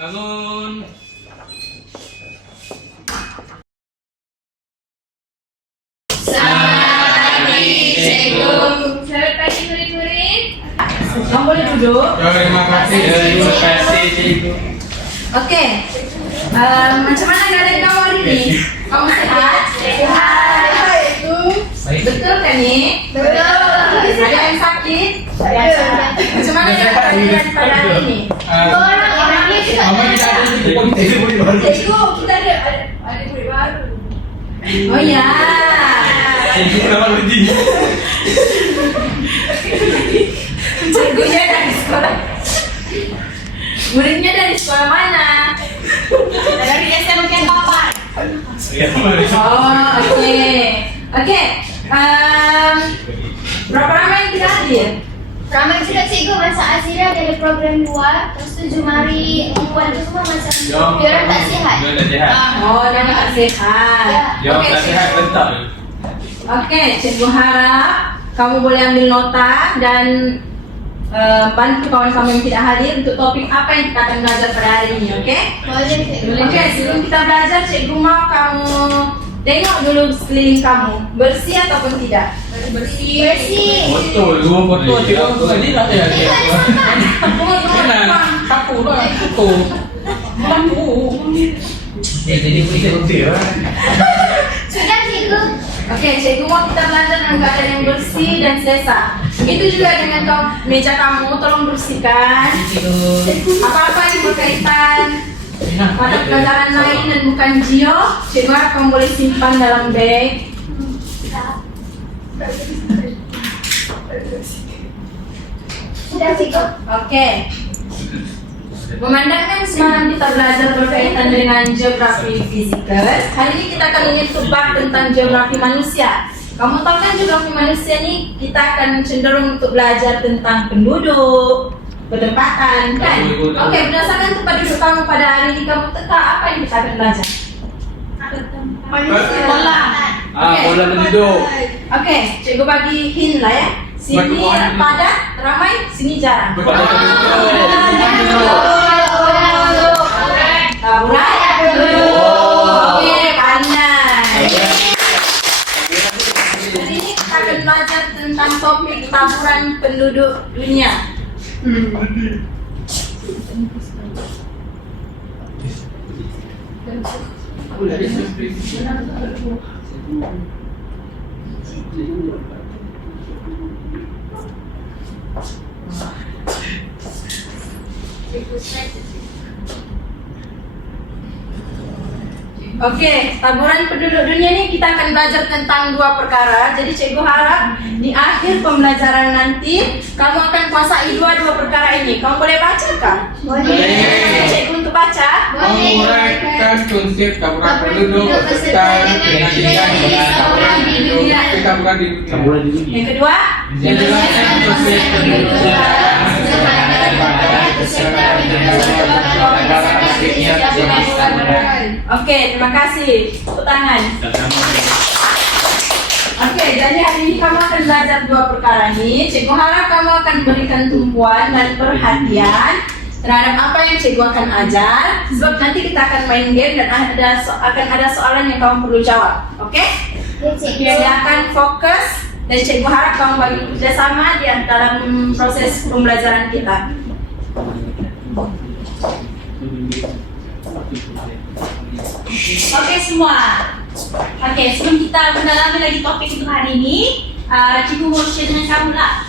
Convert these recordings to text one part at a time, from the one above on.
Bangun. Selamat pagi, Cikgu. Selamat pagi murid-murid. Kamu boleh duduk. Terima kasih. Terima kasih, Cikgu. Oke. Macam mana keadaan kamu hari ini? Kamu sehat? Sehat. Betul kan nih? Betul. Ada yang sakit? Macam mana keadaan pada hari ini? Orang ini juga Mama kita ada Cikgu, kita ada murid baru. Oh ya. Cikgu nama Ludi. Cikgunya dari sekolah. Muridnya dari sekolah mana? Dari SMK 8. Oh, oke. Oke. Berapa lama yang tidak hadir? Ramai juga Cikgu, masa Azira dari program luar. Terus 7 Mari Umpuan itu semua macam dia orang tak sihat. Dia tak sihat. Oh, dan tak sehat. Dia Oke, tak sihat Cikgu. betul. Oke, Cikgu harap kamu boleh ambil nota dan bantu kawan kamu yang tidak hadir untuk topik apa yang kita akan belajar pada hari ini, oke? Boleh Cikgu. Oke, sebelum kita belajar, Cikgu mau kamu tengok dulu sekeliling kamu, bersih ataupun tidak? Bersih. Betul, dua foto tiga foto ni lah ya. Tunggu, Kapu lah, foto. Lampu. Jadi betul. Sudah Cikgu. Oke, Cikgu mau kita belajar dengan keadaan yang bersih dan sesa. Begitu juga dengan meja kamu, tolong bersihkan. Apa-apa yang berkaitan mata pelajaran lain dan bukan Geo, Cikgu harap kamu boleh simpan dalam bag. Sudah Cikgu. Oke. Memandangkan semalam kita belajar berkaitan dengan geografi fisikal, hari ini kita akan menyentuh bab tentang geografi manusia. Kamu tahu kan geografi manusia ini kita akan cenderung untuk belajar tentang penduduk, penempatan, kan? Oke, berdasarkan tempat duduk kamu pada hari ini, kamu teka apa yang kita akan belajar? Bola. Bola penduduk. Oke, Cikgu bagi hint lah ya. Sini padat, ramai, sini jarang. Taburan penduduk. Oke, pandai. Hari ini kita akan belajar tentang topik taburan penduduk dunia. Oke, taburan penduduk dunia ini kita akan belajar tentang dua perkara. Jadi Cikgu harap di akhir pembelajaran nanti kamu akan kuasai dua perkara ini. Kamu boleh baca kan? Boleh. Cikgu untuk baca. Menguraikan konsep taburan penduduk serta definisikan taburan penduduk taburan di dunia. Yang kedua, Menjelaskan konsep penduduk oke, terima kasih. Tepuk tangan. Oke, jadi hari ini kamu akan belajar dua perkara ini. Cikgu harap kamu akan berikan tumpuan dan perhatian terhadap apa yang Cikgu akan ajar. Sebab nanti kita akan main game dan akan ada soalan yang kamu perlu jawab. Oke? Ya Cikgu. Silakan fokus dan Cikgu harap kamu bagi kerjasama di dalam proses pembelajaran kita. Oke semua. Oke, sebelum kita mendalami lagi topik untuk hari ini, Cikgu mau share dengan kamu lah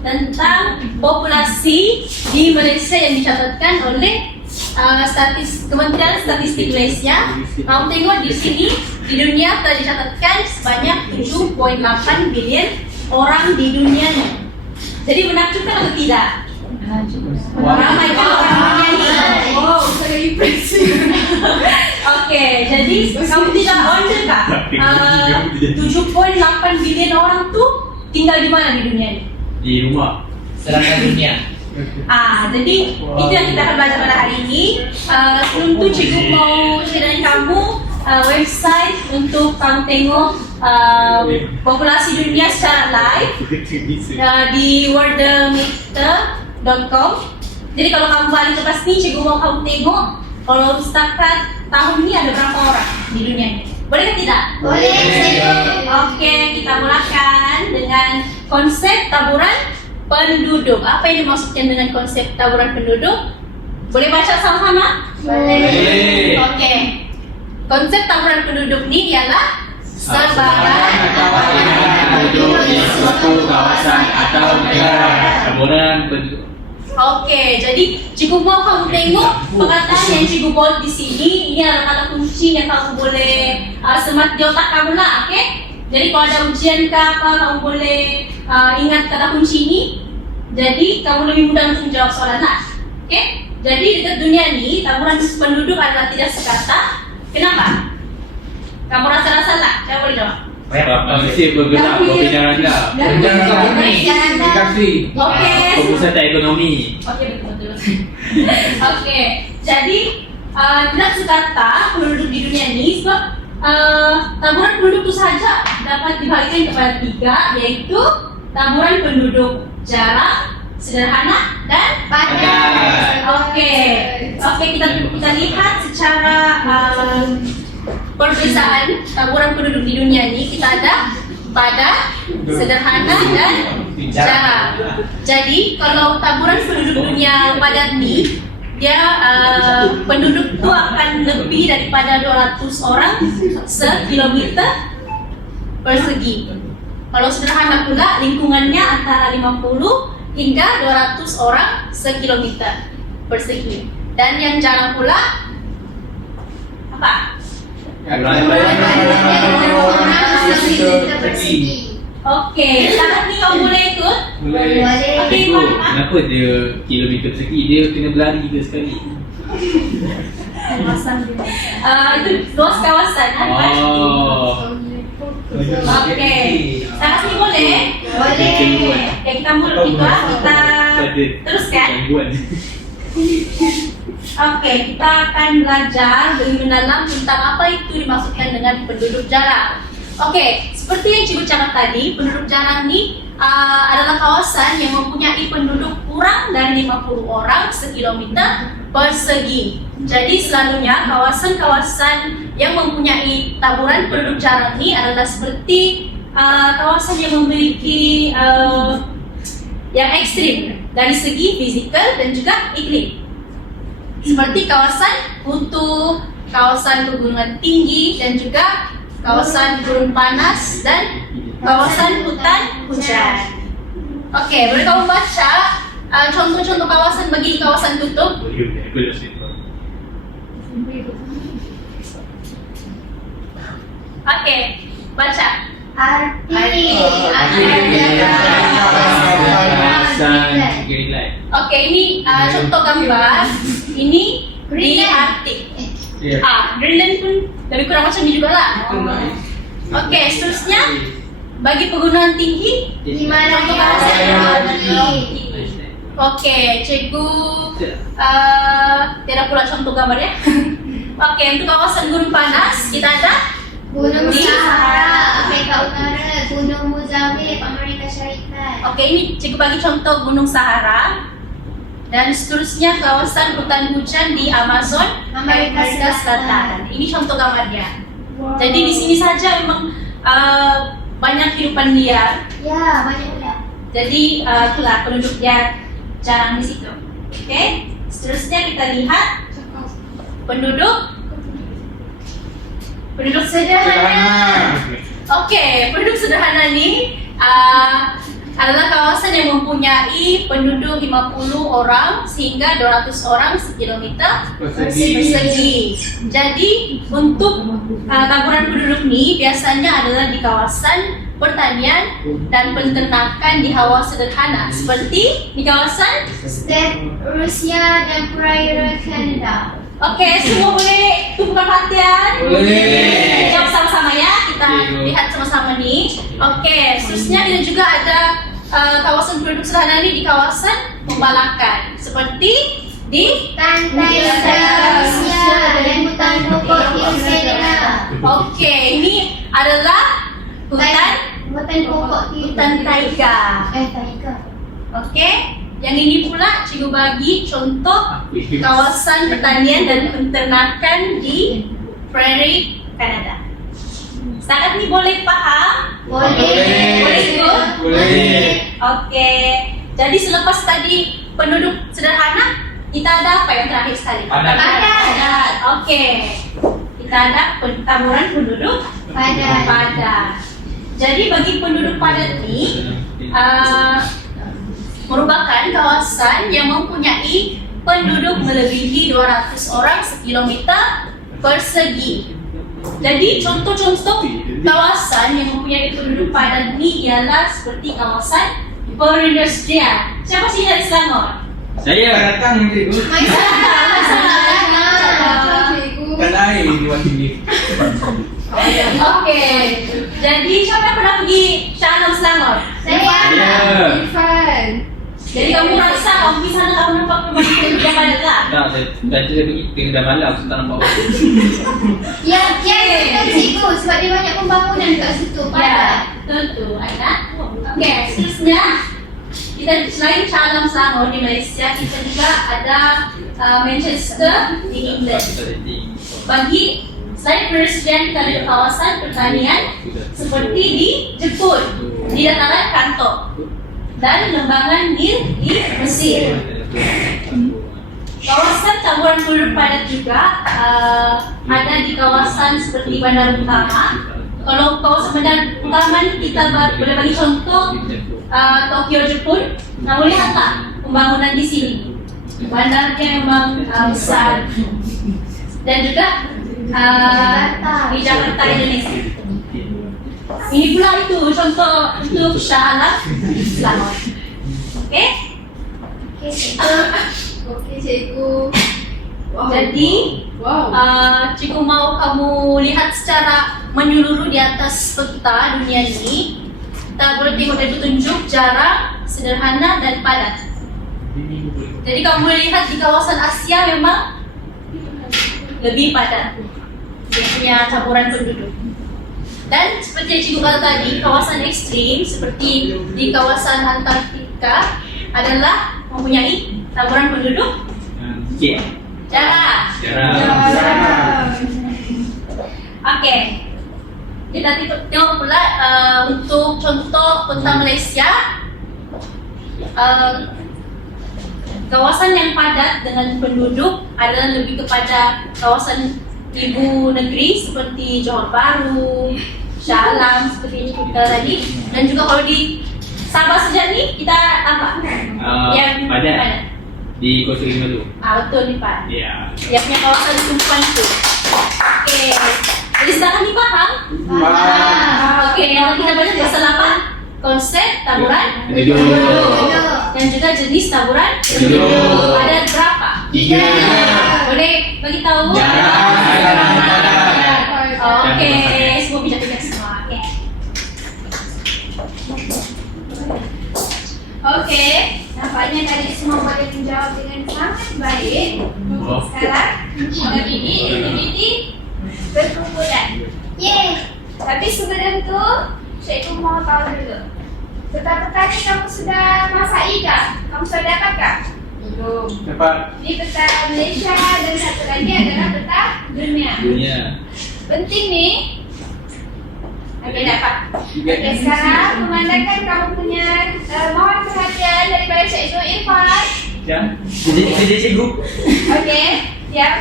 tentang populasi di Malaysia yang dicatatkan oleh Kementerian Statistik Malaysia. Kamu tengok di sini di dunia telah dicatatkan sebanyak 7.8 bilion orang di dunia ini. Jadi menakjubkan atau tidak? Ramai kan orang di dunia ini. Oh, saya impresi. Oke, jadi kamu tidak wonder kah? 7.8 bilion orang tuh tinggal di mana di dunia ini? di rumah. Sedangkan dunia. Jadi itu yang kita akan belajar pada hari ini. Sebelum itu Cikgu mau share dengan kamu website untuk kamu tengok populasi dunia secara live di worldometer.com. Jadi kalau kamu balik ke kelas ini, cikgu mau kamu tengok kalau setakat tahun ini ada berapa orang di dunia ini. Boleh ke tidak? Boleh, cikgu. Oke, kita mulakan dengan konsep taburan penduduk. Apa yang dimaksudkan dengan konsep taburan penduduk? Boleh baca sama-sama? Boleh. Oke. Konsep taburan penduduk ini ialah sebaran atau penduduk di suatu kawasan atau negara. Taburan penduduk. Oke, jadi cikgu mau kamu tengok perkataan yang cikgu buat di sini. Ini adalah kata kunci yang kamu boleh semat di otak kamu lah, oke? Jadi kalau ada ujian ke apa, kamu boleh ingat kata kunci ini. Jadi kamu lebih mudah untuk menjawab soalan lah, oke? Jadi dekat dunia ini taburan penduduk adalah tidak sekata. Kenapa? Kamu rasa-rasa lah? Siapa boleh jawab? Mesti bergerak pembinaan anda. Dikasih. Oke. Pemusatan ekonomi. Oke, betul. Oke, jadi tidak sekata penduduk di dunia ini sebab taburan penduduk itu saja dapat dibagikan kepada 3, yaitu taburan penduduk jarang, sederhana, dan padat. Oke, kita lihat secara perbezaan taburan penduduk di dunia ini. Kita ada padat, sederhana, dan jarang. Jadi kalau taburan penduduk dunia padat ini, dia penduduk itu akan lebih daripada 200 orang sekilometer persegi. Kalau sederhana pula lingkungannya antara 50 hingga 200 orang sekilometer persegi. Dan yang jarang pula apa? Oke, sekarang ni kamu boleh ikut? Boleh. Oke, Kenapa dia kilometer persegi? Dia kena berlari ke sekali? itu luas kawasan kan? Oke, sekarang ni boleh? Boleh. Oke, kita mulai kita teruskan. Oke, kita akan belajar lebih mendalam tentang apa itu dimaksudkan dengan penduduk jarang. Oke, seperti yang cikgu cakap tadi, penduduk jarang ini adalah kawasan yang mempunyai penduduk kurang dari 50 orang sekilometer persegi. Jadi selalunya kawasan-kawasan yang mempunyai taburan penduduk jarang ini adalah seperti kawasan yang memiliki yang ekstrim dari segi fizikal dan juga iklim. Seperti kawasan kutub, kawasan pegunungan tinggi, dan juga kawasan gurun panas dan kawasan hutan hujan. Oke, boleh kamu baca contoh-contoh kawasan bagi kawasan kutub? Oke, baca. Oke, ini contoh gambar. Ini di Arktik. Greenland pun lebih kurang macam ini juga lah. Oke, seterusnya bagi pegunungan tinggi, Di mana contoh kawasan kawasan yang tinggi? Oke, cikgu tidak pula contoh gambar ya. Oke, untuk kawasan gurun panas kita ada Gunung Di Sahara, Afrika Utara, Gunung Mozambik, Amerika Syarikat. Oke, ini cikgu bagi contoh Gunung Sahara. Dan seterusnya kawasan hutan hujan di Amazon, Amerika Selatan. Ini contoh gambarnya. Jadi di sini saja memang banyak kehidupan liar. Ya, banyak pula. Jadi itulah penduduknya jarang di situ. Oke, seterusnya kita lihat penduduk sederhana. Oke, penduduk sederhana ini adalah kawasan yang mempunyai penduduk 50 orang sehingga 200 orang sekilometer persegi. Jadi untuk taburan penduduk ini biasanya adalah di kawasan pertanian dan peternakan di hawa sederhana seperti di kawasan Step Rusia dan perairan Kanada. Oke, semua boleh tumpukan perhatian? Boleh. Jawab sama-sama ya, kita lihat sama-sama nih. Oke, seterusnya kita juga ada kawasan penduduk sederhana ini di kawasan pembalakan seperti di Pantai Rusia dan hutan pokok di Ukraina. Oke, ini adalah hutan Hutan pokok di hutan taiga. Taiga. Oke, Yang ini pula cikgu bagi contoh kawasan pertanian dan penternakan di Prairie, Kanada. Setakat ni boleh faham? Boleh ikut? Boleh. Okey. Jadi selepas tadi penduduk sederhana, kita ada apa yang terakhir sekali? Padat. Okey. Kita ada taburan penduduk padat. Jadi bagi penduduk padat ni merupakan kawasan yang mempunyai penduduk melebihi 200 orang sekilometer persegi. Jadi contoh-contoh kawasan yang mempunyai penduduk padat ni ialah seperti kawasan perindustrian. Siapa sih dari Selangor? Saya datang cikgu. Kan air di luar sini. Okey. Jadi siapa yang pernah pergi Shah Alam Selangor? Irfan. Jadi kamu rasa kamu pergi sana kamu nampak penduduk yang padat tak? Tak, saya pergi tengah malam, saya tak nampak apa. Ya, betul cikgu. Sebab dia banyak pembangunan kat situ. Ya, tentu Aina. Okey, seterusnya kita selain Shah Alam Selangor di Malaysia, kita juga ada Manchester di England. Bagi selain perindustrian, kita ada kawasan pertanian seperti di Jepun, di dataran Kanto, dan lembangan Nil di Mesir. Kawasan campuran penduduk padat juga ada di kawasan seperti Bandar Utama. Kalau kawasan Bandar Utama ni kita boleh bagi contoh Tokyo, Jepun. Nah, lihat tak pembangunan di sini? Bandarnya memang besar. Dan juga di Jakarta, Indonesia. Ini pula itu contoh untuk Shah Alam Selangor. Okey? Okey cikgu. Jadi, cikgu mau kamu lihat secara menyeluruh di atas peta dunia ini. Kita boleh tengok dari petunjuk jarak, sederhana dan padat. Jadi kamu boleh lihat di kawasan Asia memang lebih padat. Dia punya campuran penduduk. Dan seperti yang cikgu kata tadi, kawasan ekstrim seperti di kawasan Antartika adalah mempunyai campuran penduduk jarak. Okey. Kita tengok pula untuk contoh peta Malaysia. Kawasan yang padat dengan penduduk adalah lebih kepada kawasan ibu negeri seperti Johor Bahru, Shah Alam seperti yang kita tadi. Dan juga kalau di Sabah saja ni kita apa? Yang padat. Di Kota Kinabalu. Betul ni Pak. Ya. Yang punya kawasan tumpuan tu. Okey. Jadi setakat ni faham? Okey, yang kita baca pasal apa? Konsep taburan Penduduk. dan juga jenis taburan Penduduk. ada berapa? 3. Boleh bagi tahu? Okey, semua bijak-bijak semua. Okey. Okey, nampaknya tadi semua boleh menjawab dengan sangat baik. Sekarang hari ini aktiviti berkumpulan. Tapi sebelum tu, cikgu mau tahu dulu. Peta-peta ni kamu sudah masai kah? Kamu sudah dapat kah? Belum. Dapat. Ini peta Malaysia dan satu lagi adalah peta dunia. Penting ni. Okey, dapat. Okey, sekarang memandangkan kamu punya mohon perhatian daripada cikgu Irfan. Ya. Jadi cikgu. Okey, siap.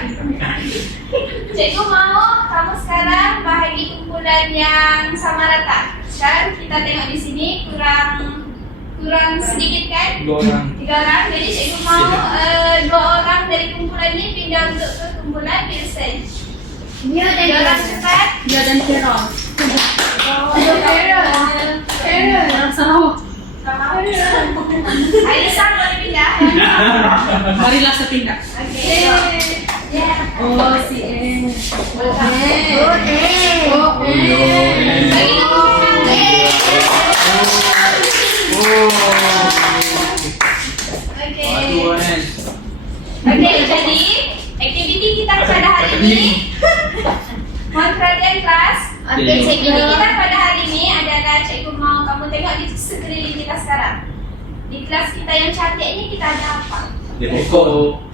Cikgu mau kamu sekarang bahagi kumpulan yang sama rata. Sekarang kita tengok di sini kurang sedikit kan? 2 orang. 3 orang. Jadi cikgu mau 2 orang dari kumpulan ini pindah untuk ke kumpulan Vincent. Dia dan orang cepat. Dia dan Carol. Carol. Orang Sarawak. Aisyah boleh pindah. Marilah sepindah. Okey. Oh si E. Okey, jadi aktiviti kita pada hari ini mohon perhatian kelas. Okey, Aktiviti cikgu. kita pada hari ini adalah cikgu mau kamu tengok di sekeliling kita sekarang. di kelas kita yang cantik ni kita ada apa? Dia pokok.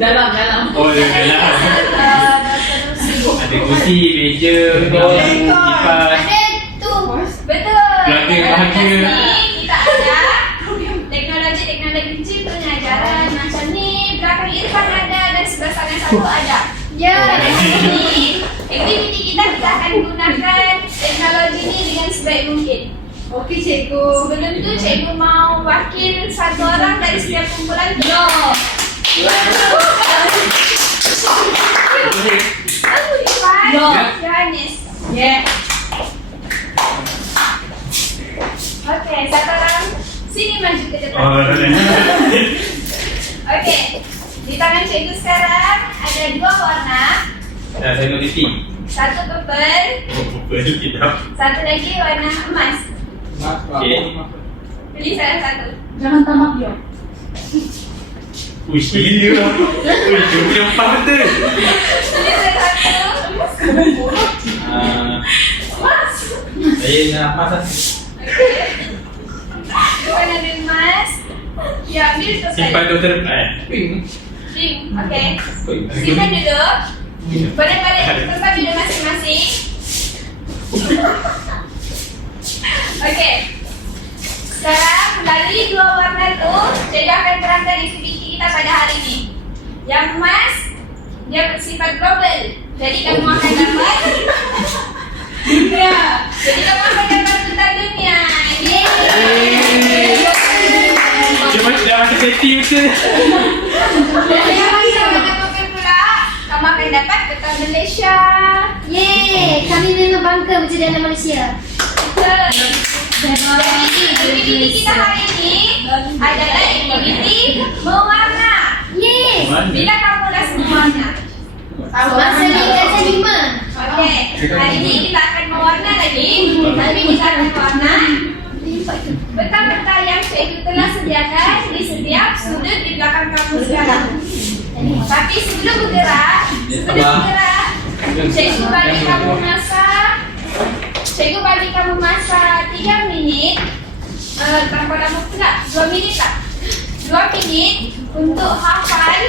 Dalam. Oh, dia jalan. Ada kursi, meja, kipas. Ada tu. Betul. Keluarga Dalam bahagia. kelas ni kita ada teknologi kecil pengajaran macam ni. Belakang Irfan ada dan sebelah sana satu ada. Ya. Dan ini aktiviti kita akan gunakan teknologi ni dengan sebaik mungkin. Okey cikgu. Sebelum tu cikgu mau wakil satu orang dari setiap kumpulan. Yo. Irfan, Yo. Yohanes. Yeah. Okey, satu orang sini maju ke depan. Okey. Di tangan cikgu sekarang ada dua warna. Dah saya nak titik. Satu purple, Betul tidak. satu lagi warna emas. Okey. Pilih salah satu. Jangan tamak yo. Uish, gila. Ui, jumpa yang empat betul. Pilih salah satu. Saya nak pasang. Warna emas. Ya, ambil tu Simpan tu terdepan. Pink. Okey. Simpan dulu. Balik-balik tempat duduk masing-masing. Okey. Sekarang melalui dua warna tu, cikgu akan terangkan aktiviti kita pada hari ini. Yang emas, dia bersifat global. Jadi kamu akan dapat dunia. Jadi kamu akan dapat tentang dunia. Yeay. Dia macam safety betul. Dan yang warna purple pula, kamu akan dapat peta Malaysia. Yeay, kami memang bangga menjadi anak Malaysia. Betul. Jadi aktiviti kita hari ini adalah aktiviti mewarna. Yeay. Bila kamu dah semuanya? Masa ni darjah 5. Okey, hari ini kita akan mewarna lagi. Tapi kita akan mewarna peta-peta yang cikgu telah sediakan di setiap sudut di belakang kamu sekarang. Tapi sebelum bergerak, cikgu bagi kamu masa. Cikgu bagi kamu masa 3 minit. Berapa lama pula? 2 minit tak? 2 minit untuk hafal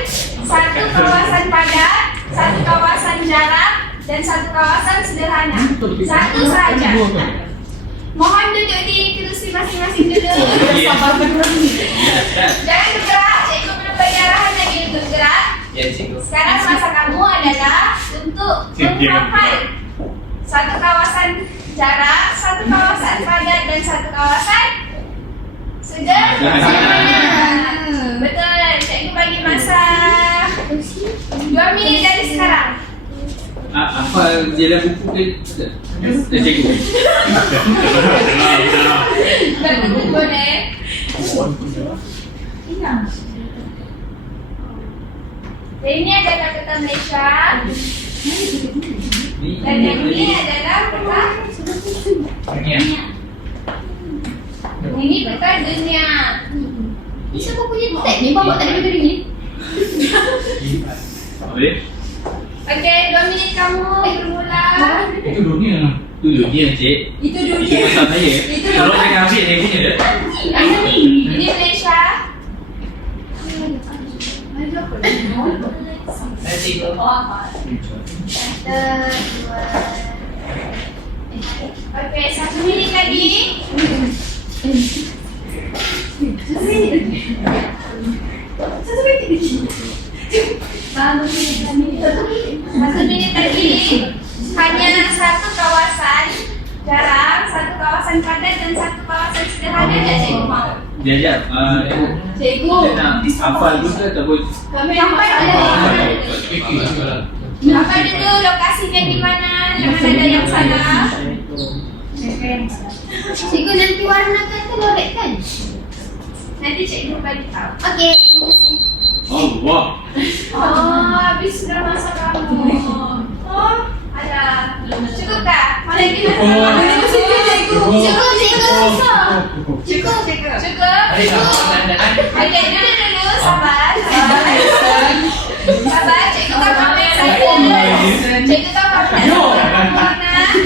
satu kawasan padat, satu kawasan jarak, dan satu kawasan sederhana. Satu sahaja. Mohon duduk di kerusi masing-masing dulu. Sabar Jangan bergerak. Cikgu belum bagi arahan lagi untuk bergerak. Ya, cikgu. Sekarang masa kamu adalah untuk menghafal satu kawasan jarak, satu kawasan padat, dan satu kawasan sederhana. Betul. Cikgu bagi masa 2 minit dari sekarang. Apa dia buku ke? Cikgu. Betul boleh. Ini adalah peta Malaysia. Dan yang ini adalah peta. Ini peta dunia. Siapa punya tag ni? Bapak tak ada benda ni. Boleh? Okey, 2 minit kamu bermula. Itu dunia. Itu dunia, cik. Itu Itu dunia. pasal saya. Itu Kalau dunia. saya ambil dia punya dah. Ini Malaysia. Cikgu. Okey, 1 minit lagi. Satu minit lagi. Hanya satu kawasan jarak, satu kawasan padat, dan satu kawasan sederhana. Tak cikgu mau. Jajak. Cikgu. Kita nak hafal dulu ke ataupun? Sampai dulu. Sampai dulu lokasinya di mana? Jangan ada yang salah. Cikgu nanti warnakan tu lorek kan? Nanti cikgu bagi tahu. Okey, terima kasih. Allah. Oh, habis sudah masa kamu. Oh, ada. Cukup tak? Mana kita? Cukup, cikgu susah. Cukup. Okey, dulu. Sabar. Sabar, cikgu tak mahu yang saya. Cikgu tak mahu yang warna.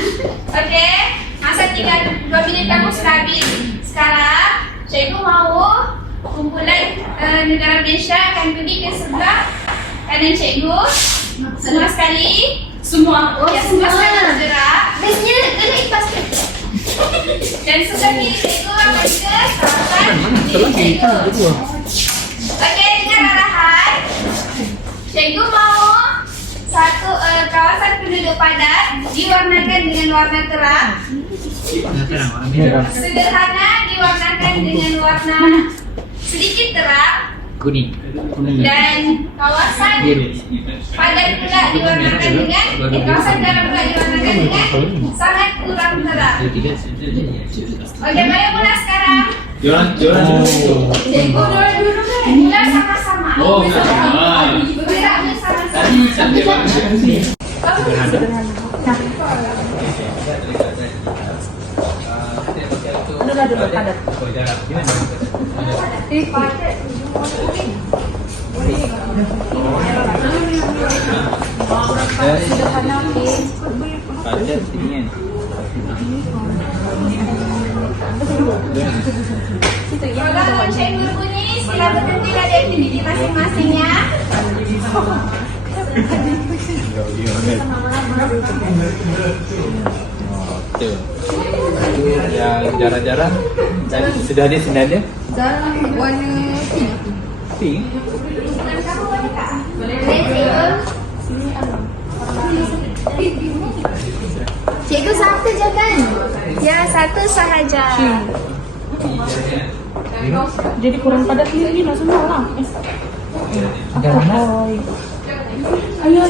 Okey, masa 2 minit kamu sudah habis. Sekarang, cikgu mahu warga negara Malaysia akan pergi ke sebelah kanan cikgu. Semua sekali. Semua. Semua sekali bergerak. Biasanya kena ikhlas. Dan sebelah kiri cikgu akan ke kawasan kiri cikgu. Okey, dengar arahan. Cikgu mau satu kawasan penduduk padat diwarnakan dengan warna terang. Sederhana diwarnakan dengan warna sedikit terang. Kuning. Dan kawasan padat pula diwarnakan dengan kawasan terang pula diwarnakan dengan sangat kurang terang. Okey, mari mula sekarang. Joran. Cikgu dulu kan. Mula sama-sama. Oh, sama. Bergerak bersama-sama. Tadi sampai mana? Kalau cikgu bunyi, sila berhentilah dari aktiviti masing-masingnya. Yang jarang-jarang sudah ada sebenarnya. Jarang warna Pink. Cikgu satu je kan? Ya, satu sahaja. Jadi kurang padat ini lah semua lah. Ayo.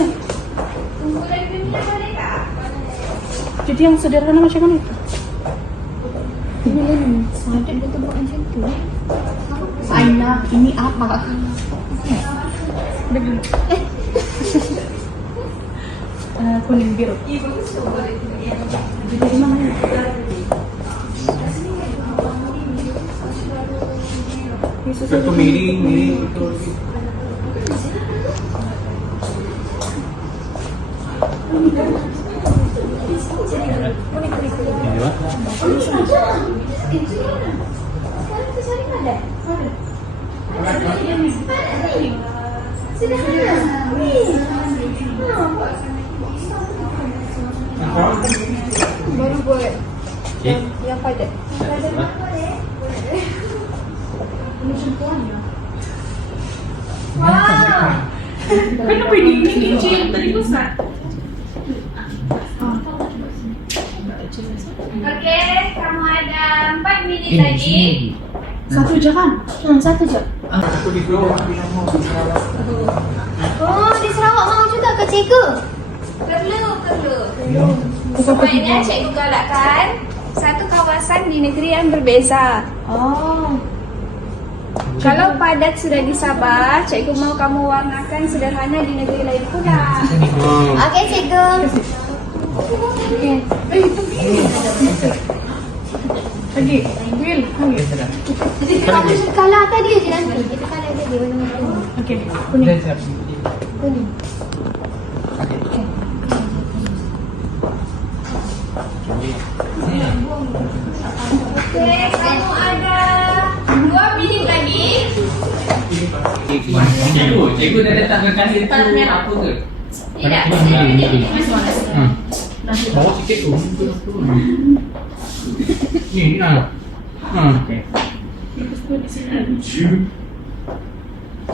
Jadi yang sederhana macam mana itu? Ini sahaja betul buat macam tu. Aina, ini apa? Kuning biru. Jadi mana? Satu miring betul. baru buat yang padat. Wow. Kenapa ini kecil tadi besar? Okey, kamu ada 4 minit lagi. Satu je kan? Satu je. Oh, di Sarawak mau juga ke cikgu? Perlu. Sebaiknya cikgu galakkan satu kawasan di negeri yang berbeza. Oh. Kalau padat sudah di Sabah, cikgu mau kamu warnakan sederhana di negeri lain pula. Okey, cikgu. Lagi. Will. Jadi kamu kalah tadi je nanti. Kita kalah tadi warna-warna. Okey. Kuning. Kuning. Okey, kamu ada 2 minit lagi. Cikgu dah letakkan itu apa ke? Tidak. Bawa sikit tu. Ni okey.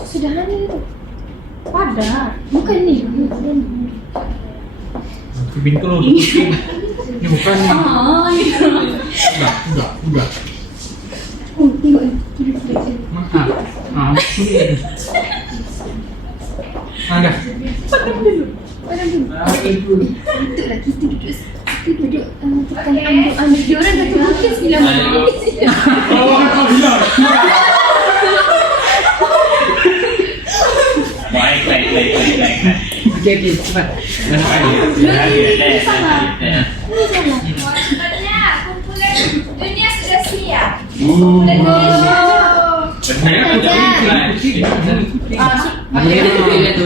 Sederhana itu. Padat. Bukan ni. Bintang lu. Ini bukan. Udah. Oh, tengok ni. Ada. Betul lah, kita duduk tekan ambil dia orang dah terbuka 9 minit. Baik. Okey, cepat. Maksudnya kumpulan dunia sudah siap. Kumpulan Malaysia.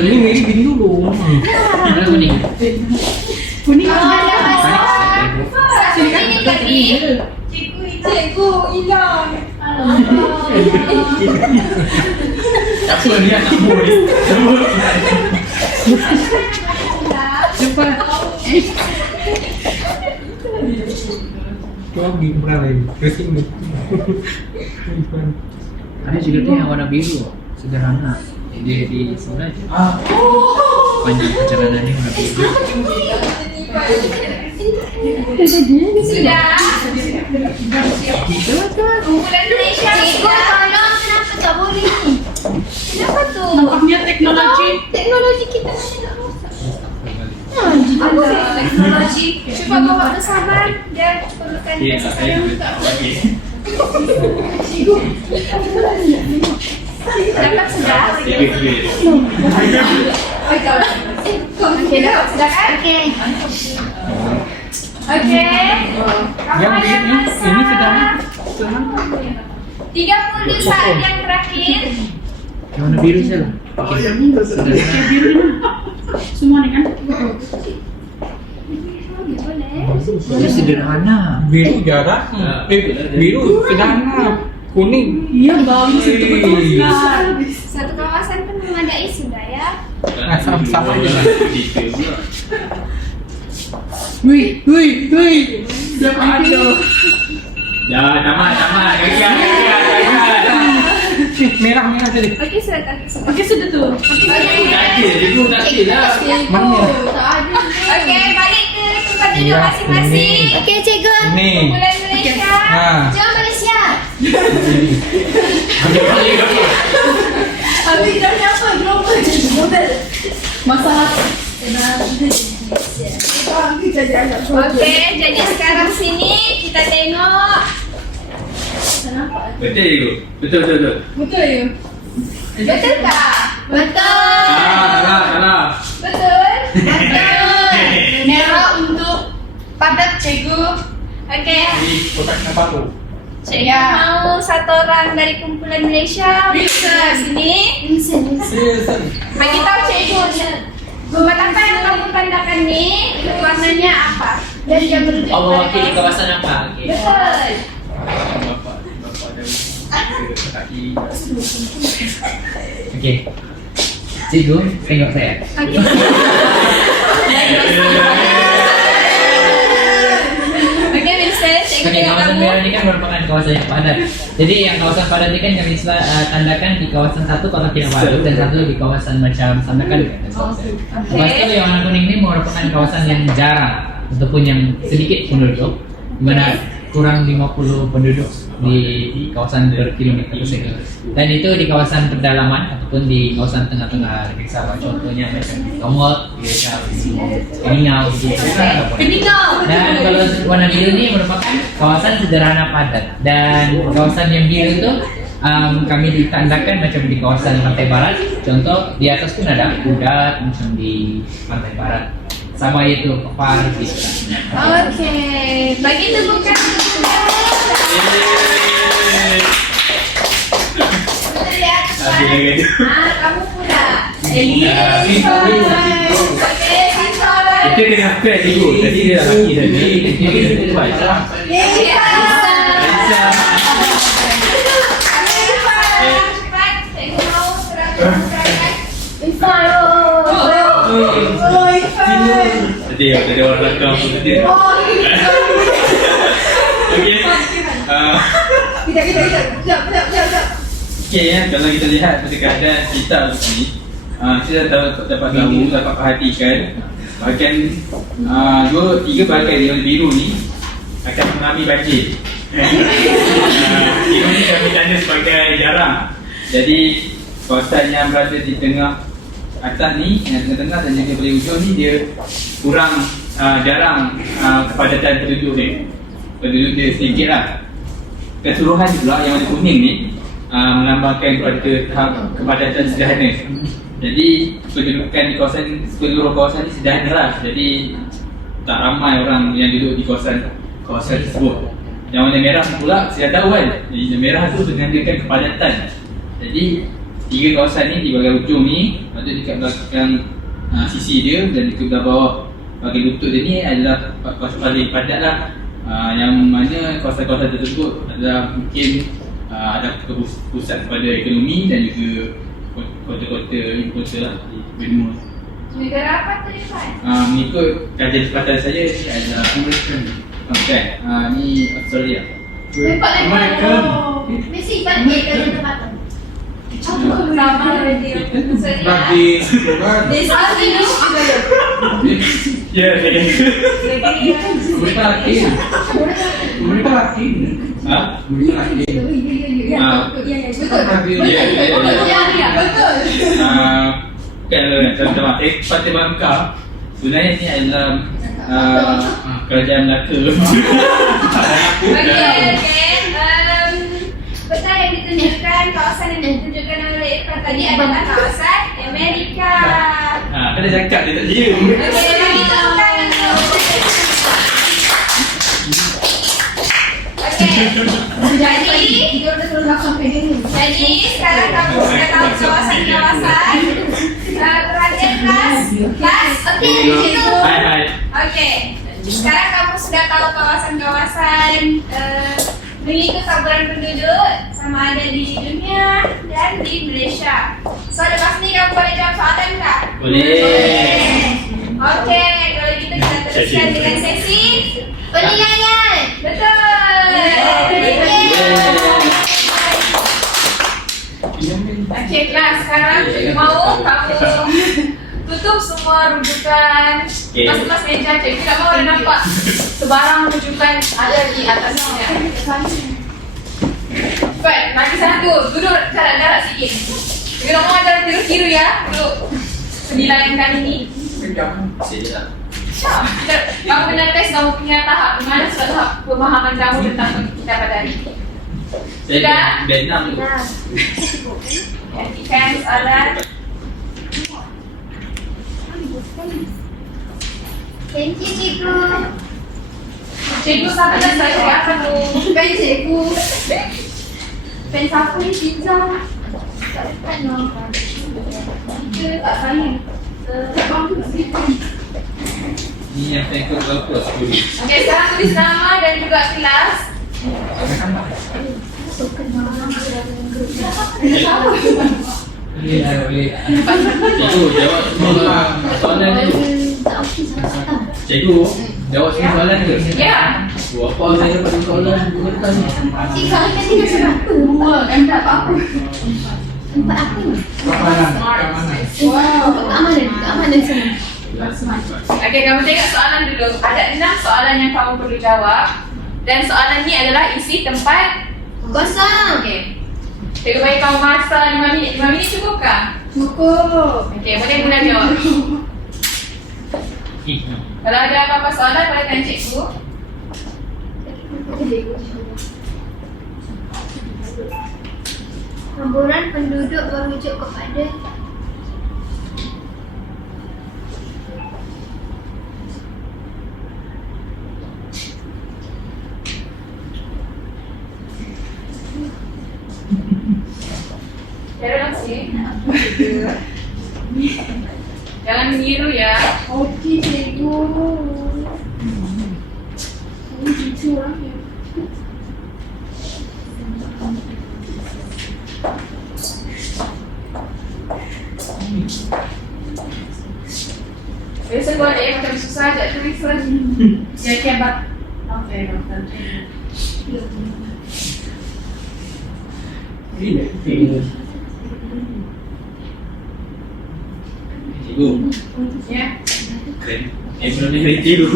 Ini mirip bini dulu. Kuning. Kuning. Ada masa 1 minit lagi. Cikgu hilang. Tak apa ni nak boleh. Cepat. Kau pergi kemana lagi? Ke sini. Ada juga tu yang warna biru. Sederhana. Dia di sebelah je. Panjang perjalanannya warna biru. Sudah. Kumpulan Malaysia. Cikgu, tolong kenapa tak boleh ni? Kenapa tu? Nampaknya teknologi. Teknologi kita masih tak rosak. Apa teknologi? Cuba bawa bersabar. Dia perlukan Okey, kasih saya sayang boleh untuk tahu. Okey. dapat sudah. Tiga. Okey, dapat sudah kan? Okey. Okey. Yang ini sedang 30 saat yang terakhir. Yang warna biru saja. Okey. Sederhana. Biru ni mana? Semua ni kan? Itu sederhana. biru jarak. Biru sederhana. Kuning. Iya bang, situ betul sekali. Satu kawasan pun memadai sudah ya. Sama je. Wih. Siapa ada? Ya, tamat. Gagal. Merah tadi. Okey, sudah tak? Okey sudah tu. Tak ada lah. Mana merah? Okey, balik ke tempat duduk masing-masing. Okey, cikgu. Ini. Kumpulan Malaysia. Jom Malaysia. Habis dah apa? Global. Masalah. Okey, jadi sekarang sini kita tengok. Betul je. Betul. Betul ya? Betul tak? Betul. Salah. Betul. Merah untuk padat cikgu. Okey. Kotak kenapa tu? Cikgu mau satu orang dari kumpulan Malaysia ke sini. Bagi tahu cikgu rumah apa yang kamu pandakan ni warnanya apa? Dan dia merujuk Allah kepada di kawasan apa? Okey. Betul. Okey. Cikgu, tengok saya. Okey. Okey, Vincent, cikgu Okey, tengok kawasan kamu. merah ni kan merupakan kawasan yang padat. Jadi yang kawasan padat ni kan kami tandakan di kawasan satu Kota Kinabalu dan satu di kawasan macam Sandakan. Lepas tu yang warna kuning ni merupakan kawasan yang jarang ataupun yang sedikit penduduk, di mana kurang 50 penduduk di kawasan berkilometer persegi. Dan itu di kawasan pedalaman ataupun di kawasan tengah-tengah negeri Sabah. Contohnya macam Tomot, Gereja, Peningau, Peningau. dan kalau warna biru ini merupakan kawasan sederhana padat. Dan kawasan yang biru itu kami ditandakan macam di kawasan pantai barat. Contoh di atas pun ada kuda macam di pantai barat. Sama itu Paris. Okey, bagi tepukan Betul ya? Kamu pula. Okey, Sarah. Kita kena fair dulu. Tadi dia dah bagi tadi. Dia kena buat. Tadi ada orang belakang pun tadi. Okey. Okey ya, kalau kita lihat pada keadaan kita ni, kita dapat tahu, dapat perhatikan bahagian tiga bahagian yang biru ni akan mengalami banjir. Biru ni kami tanda sebagai jarang. Jadi kawasan yang berada di tengah atas ni, yang tengah-tengah dan juga boleh ujung ni dia kurang jarang kepadatan penduduk dia sedikit lah. Keseluruhan pula yang warna kuning ni melambangkan pada tahap kepadatan sederhana. Jadi pendudukan di kawasan, seluruh kawasan ni sederhana lah. Jadi tak ramai orang yang duduk di kawasan tersebut. Yang warna merah pula saya tahu kan, jadi merah tu menandakan kepadatan. Jadi tiga kawasan ni di bahagian ujung ni, maksud dekat belakang sisi dia dan di sebelah bawah bahagian lutut dia ni adalah kawasan paling padat lah. Yang mana kawasan-kawasan tersebut adalah mungkin ada pusat kepada ekonomi dan juga kota-kota ibu kota lah di benua. Negara apa tu Irfan? Mengikut kajian tempatan saya ni adalah American. Bukan, ni Australia. Lepak-lepak. Mesti Irfan kajian tempatan. Sama radio. Bagi Slogan. Desa English juga. Ya, saya. Mereka laki. Mereka laki. Ha? Mereka laki. Betul. Ya, betul. Kalau contoh Parti Bangka sebenarnya ni adalah kerajaan Melaka. Okey. Peta yang ditunjukkan, kawasan yang ditunjukkan oleh Irfan tadi adalah kawasan Amerika. Kan dia cakap dia tak dia. Okey, bagi tepuk tangan tu. Jadi sekarang kamu sudah tahu kawasan-kawasan perhatian kelas. Okey, itu. Hai. Okey. Sekarang kamu sudah tahu kawasan-kawasan mengikut taburan penduduk sama ada di dunia dan di Malaysia. So lepas ni kamu boleh jawab soalan tak? Boleh. Okey, kalau gitu kita teruskan dengan sesi penilaian. Betul. Okey kelas, sekarang mau kamu tutup semua rujukan mas-mas meja. Cikgu tak mahu ada nampak sebarang rujukan ada di atasnya. Baik, lagi satu. Duduk jarak-jarak sikit. Cikgu nak mahu ajar tiru-tiru ya untuk penilaian kali ni. Kamu kena tes kamu punya tahap. Mana sudah tahap pemahaman kamu tentang kita pada hari ini. Sudah? Vietnam tu. Perhatikan soalan. Thank you, cikgu. Cikgu siapa dah saya apa tu? Pen cikgu. Pen siapa ni pizza? Tak depan lah. Kita tak sayang. Ni yang saya ikut berapa sepuluh. Okey, sekarang tulis nama dan juga kelas. Boleh. Cikgu jawab semua soalan ni. Cikgu jawab semua soalan ke? Ya. Apa saya dapat soalan bukan ni? Cikgu kan tinggal satu. Empat apa? Empat apa ni? Wow. Keamanan semua. Okey, kamu tengok soalan dulu. Ada 6 soalan yang kamu perlu jawab. Dan soalan ni adalah isi tempat Kosong. okey. Cikgu bagi kamu masa 5 minit. 5 minit cukupkah? Cukup. Okey, boleh mula jawab. Kalau ada apa-apa soalan boleh tanya cikgu. Hamburan penduduk merujuk kepada Jangan sih. Jangan meniru ya. okey cikgu. Itu orang ya. Biasa kau ada yang macam susah ajak tulis lagi. Ya kebat. Okey, doktor. Cikgu. Ya. Keren. Belum ni kena tiru.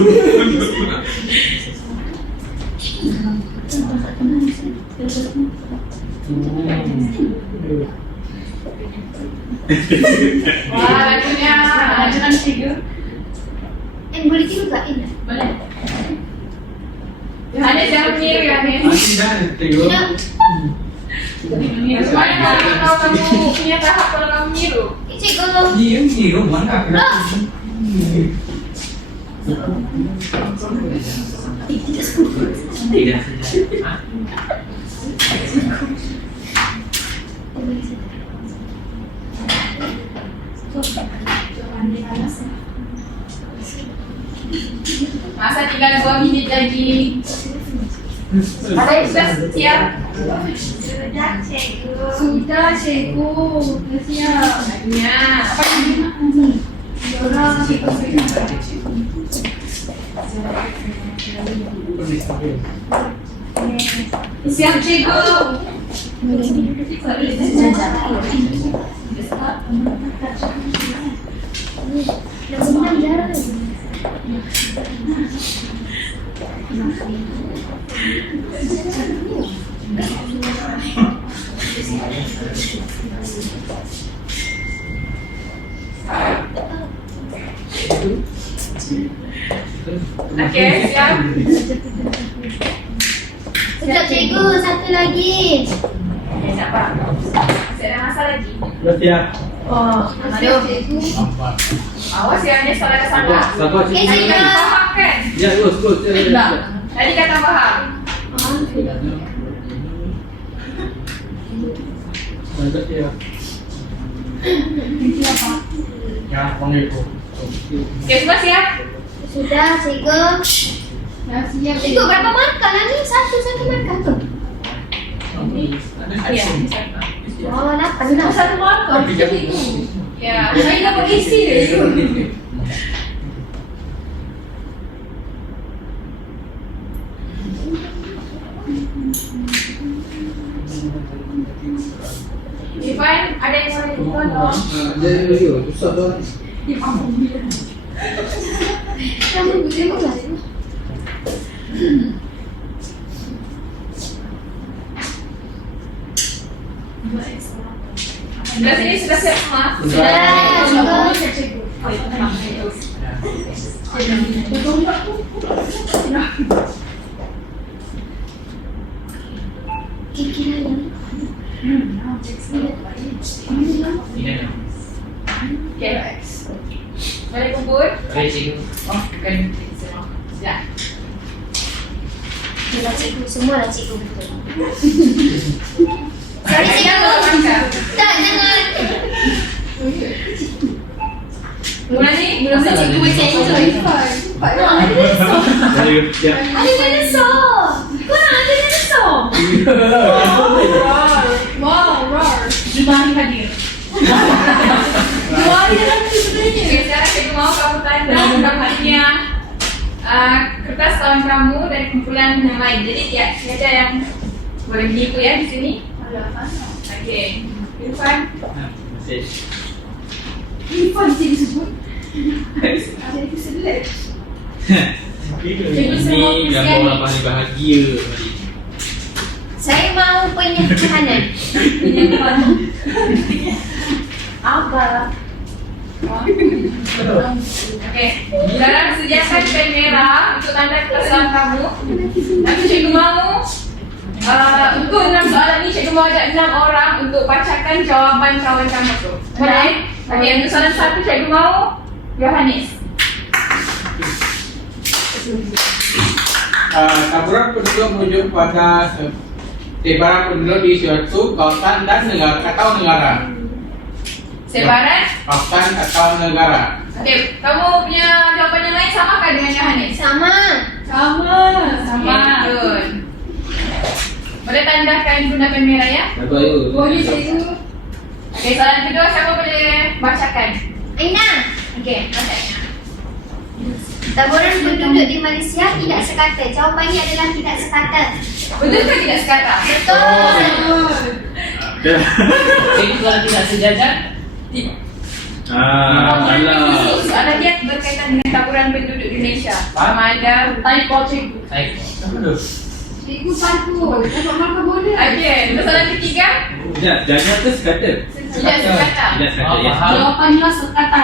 Wah, lagunya lanjutan cikgu. Boleh tiru tak ini? Boleh. Ada jangan meniru ya, Nis. Cikgu. Soalnya kalau kamu punya tahap kalau kamu meniru. Cikgu. Dia ni rumah nak kena. Tidak. Masa tinggal 2 minit lagi. Ada yang sudah siap? Sudah cikgu. Sudah cikgu. Dah siap. Ya. Apa ini? Orang Siap cikgu. Okey, siap. Sekejap cikgu, satu lagi. Okey, siap Pak. Masih ada masa lagi. Dah siap. Oh, Aduh cikgu. awas ya, dia salah salah. Sabar Okey cikgu. cikgu. Faham kan? Ya, terus. Tak. Tadi kata faham. Dah siap. Ya, panggil aku. Okey, semua siap? Sudah cikgu. Dah siap. Cikgu berapa markah lah ni? Satu markah tu. Ya. Oh, 8 lah. Satu markah. Ya, saya dah berisi dia. Irfan, ada yang boleh tolong? Susah dah. Kamu cikgu lah. Sudah sini sudah siap semua? Sudah cikgu. Kira yang Okey. Boleh kumpul? Baik cikgu. Ya. Bila cikgu, semua lah cikgu betul. Sorry cikgu. Tak, jangan. Mula ni? Belum cikgu macam enjoy. Ya. Ada dinosaur. Korang ada dinosaur. Jumlah hadir. Okey, sekarang cikgu mahu kamu tanda gambarnya kertas kawan kamu dari kumpulan yang lain. Jadi tiada yang boleh menipu ya di sini. Okey. Irfan. Masih. Ini gambar orang paling bahagia. Saya mau penyimpanan. Apa? Okey. Sekarang sediakan pen merah untuk tanda kesalahan kamu. Nanti cikgu mahu untuk 6 soalan ni cikgu mahu ajak 6 orang untuk bacakan jawapan kawan kamu tu. Boleh? Okey, untuk soalan 1 cikgu mahu Yohanes. Taburan penduduk merujuk pada sebaran penduduk di suatu kawasan dan negara atau negara. Sebaran? Kawasan atau negara. Okey, kamu punya jawapan yang lain samakah dengan Yohanes? Sama. Sama. Betul. Boleh tandakan gunakan merah ya? Boleh cikgu. Okey, soalan kedua siapa boleh bacakan? Aina. Okey, bacanya. Taburan penduduk di Malaysia tidak sekata. Jawapannya adalah tidak sekata. Betul ke tidak sekata? Betul. Cikgu kalau tidak sejajar, Alah. Soalan dia berkaitan dengan taburan penduduk di Malaysia. Sama ada typo cikgu. baik. Cikgu typo. Dapat markah boleh. Okey, untuk soalan ketiga. Tidak, jaga tu sekata. Tidak sekata. Tidak sekata, Oh, ya. faham. Jawapannya sekata.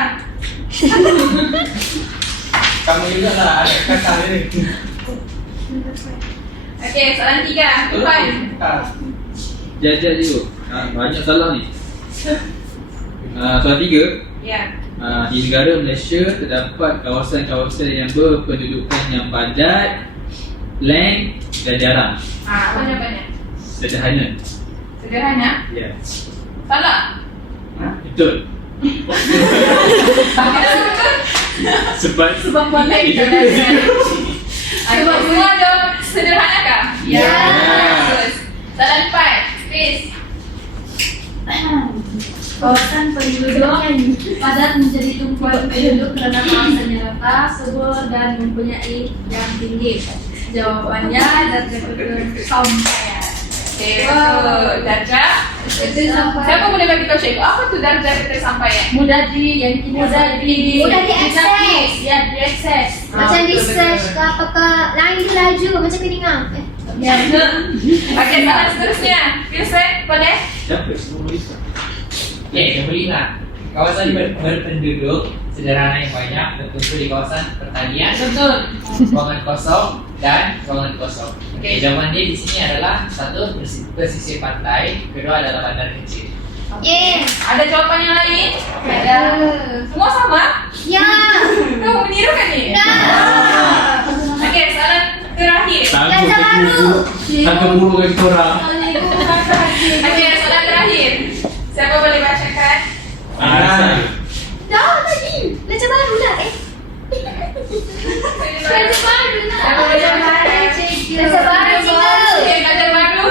Kamu juga lah ada kata ini. Okey, soalan tiga. Irfan. Jaga juga. Banyak salah ni. Soalan 3. Ya. Di negara Malaysia terdapat kawasan-kawasan yang berpendudukan yang padat, leng dan jarang. Apa jawapannya? Sederhana. Sederhana. Ya. Salah. Betul. Sebab balik jawapannya. Sebab semua jawab sederhana kah? Ya. Bagus. Soalan 4. Chris. Kawasan penduduk padat menjadi tumpuan penduduk karena kawasannya rata, subur dan mempunyai yang tinggi. Jawabannya darjah kesampaian. Darjah. Siapa boleh bagi tahu cikgu apa tuh darjah ketersampaian? Mudah diakses. Ya, diakses. Macam research ke apa ke lain tu laju macam keningang. Ya. Okey, soalan seterusnya. Wilson, boleh? Siapa semua bisa? Ya, kelima. Kawasan berpenduduk sederhana yang banyak tertentu di kawasan pertanian, ruangan kosong dan ruangan kosong. Oke, jawaban dia di sini adalah satu pesisir pantai, kedua adalah bandar kecil. Ada jawapan yang lain? Ada. Semua sama? Ya. Kamu meniru kan ni? Okey, soalan terakhir. Tangkap bulu bagi korang. Okey, soalan terakhir. Siapa boleh bacakan? Dah tadi. Belajar baru lah Belajar baru lah. Siapa boleh bacakan? Belajar baru cikgu. Okey, belajar baru.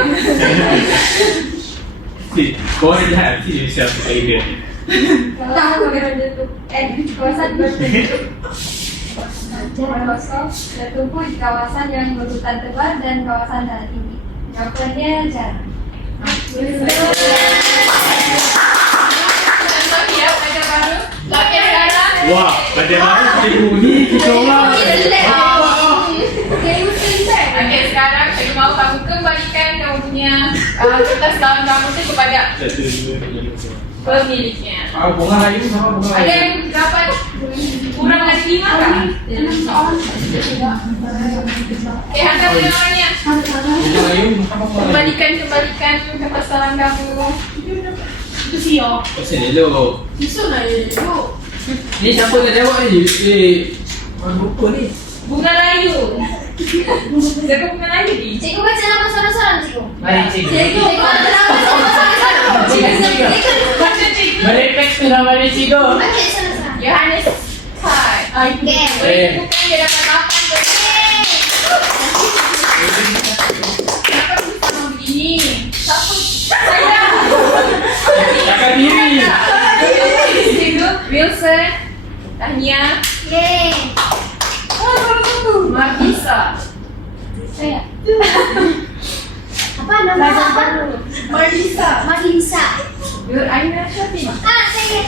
Korang jahat sini siapa kaya. Tahu berpenduduk kawasan berpenduduk kosong tertumpu di kawasan yang berhutan tebal dan kawasan darat tinggi. Jawabannya jarang. Okey, ya, belajar baru. Okey, sekarang. Wah, pada baru cikgu ni kita orang. Okey, sekarang cikgu mahu kamu kembalikan kamu punya kertas lawan kamu tu kepada pemiliknya. Bunga layu sama bunga Ada layu. yang dapat kurang dari 5 kah? Hantar dia orangnya. Bunga layu sama bunga layu. Kembalikan kertas lawan kamu. Itu siok. Pasal elok. Ni siapa nak jawab ni? Orang lupa ni. Bunga layu. Siapa bunga layu ni? Cikgu baca nama seorang-seorang cikgu. Mari cikgu. Cikgu baca nama seorang-seorang. Baca cikgu. Merepek nama dia cikgu. Okey, seorang-seorang. Yohanes Kai. Okey. Boleh bukan dia dapat 8 tu. Kenapa bisa sama begini? Siapa? Saya. Takkan diri. Cikgu Wilson, Tahnia, Yeay. Marisa. Saya. Apa nama apa? Marisa. Marisa. Aina Syafiq. Saya.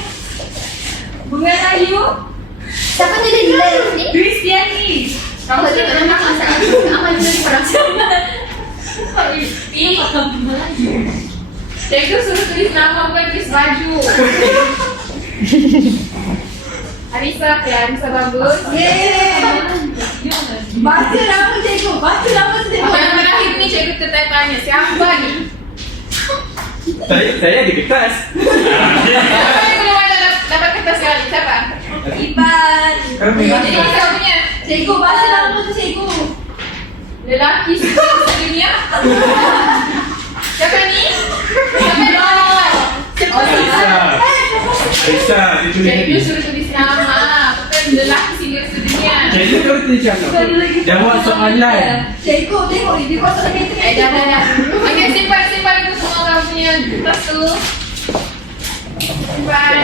Bunga layu. Siapa tu dia ni? Kristiani. Kamu sudah pernah masak? Amal dari orang. Cikgu suruh tulis nama bukan tulis baju. Arisa, ya Arisa bagus. Baca nama cikgu. Baca nama cikgu. Yang terakhir ni cikgu tertanya siapa ni? Saya ada kertas. Siapa yang belum ada dapat kertas sekali? Siapa? Iban. Jadi siapa punya? Cikgu baca nama tu cikgu. Lelaki sedunia. Siapa ni? Siapa ni? Aisyah, dia tulis Cikgu tadi. suruh tulis nama. Bukan lelaki sedunia. Cikgu kau tulis apa? Jawab soalan. Cikgu tengok ni dia kosong lagi tu. Dah. Okey, simpan itu semua kamu punya kertas tu. Simpan.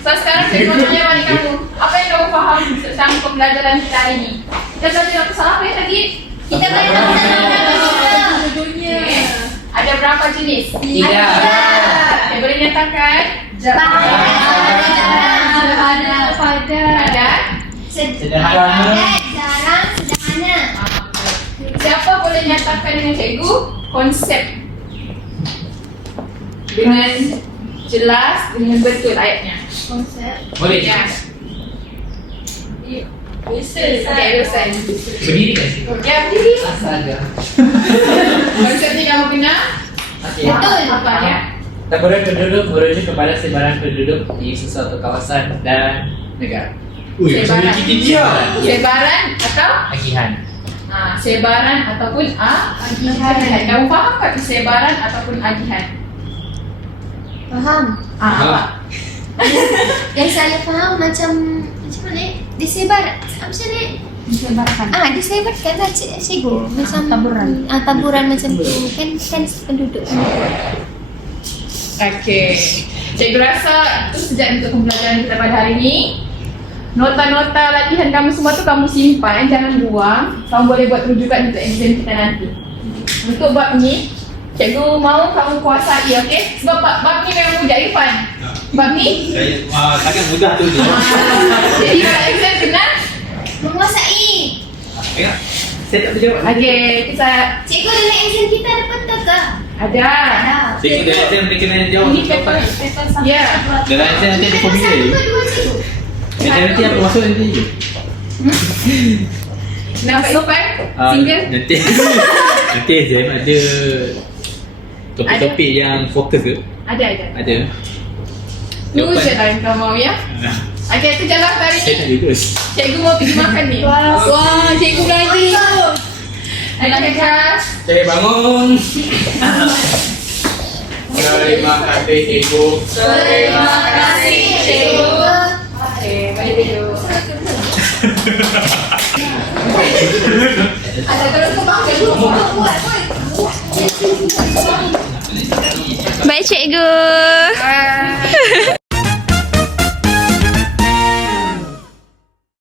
So sekarang saya mau tanya balik kamu. Apa yang kamu faham tentang pembelajaran kita hari ini? Kita belajar apa salah apa ya tadi? Kita boleh nama Dunia. Ada berapa jenis? Tiga. Saya boleh nyatakan? Ada. Sederhana. Jarang, sederhana. Siapa boleh nyatakan dengan cikgu konsep dengan jelas dengan betul ayatnya? Konsep. Boleh. Ya. Okey, Wilson. Berdiri kan cikgu? Ya, berdiri. Astaga. Konsepnya kamu benar? Okey. Betul. Apa ya? Taburan penduduk merujuk kepada sebaran penduduk di sesuatu kawasan dan negara. Sebaran. Dia. Sebaran atau Agihan. sebaran ataupun agihan. Kamu faham tak sebaran ataupun agihan? Faham. Apa? Yang saya faham macam mana? Disebar. Macam ni. Disebarkan lah cikgu. Macam taburan. Taburan macam tu. Kan penduduk. Okey. Cikgu rasa itu sejak untuk pembelajaran kita pada hari ini. Nota-nota latihan kamu semua tu kamu simpan, jangan buang. Kamu boleh buat rujukan untuk exam kita nanti. Untuk bab ni, cikgu mau kamu kuasai, okey? Sebab bab ni memang mudah, Irfan. Bab ni Sangat mudah tu je. jadi kalau exam kena. Menguasai. Tengok. Saya tak berjawab. Okey, kita Cikgu dalam exam kita ada peta ke? ada. Cikgu dalam exam dia kena jawab. Ini paper satu. Ya. Dalam exam nanti ada formula. Satu ke dua cikgu? Exam nanti apa masuk nanti? Nampak Irfan? Single? Nanti nanti exam ada topik-topik yang fokus ke? Ada. Ada. Tu je lah yang kau mau ya. Okey, tu jalan hari Saya ni. tak lulus. Cikgu mau pergi makan ni. Wah, cikgu belanja. Kelas. Cikgu bangun. Terima kasih cikgu. Terima kasih cikgu. Okey, balik dulu. Ada terus ke bawah cikgu buat. Baik cikgu.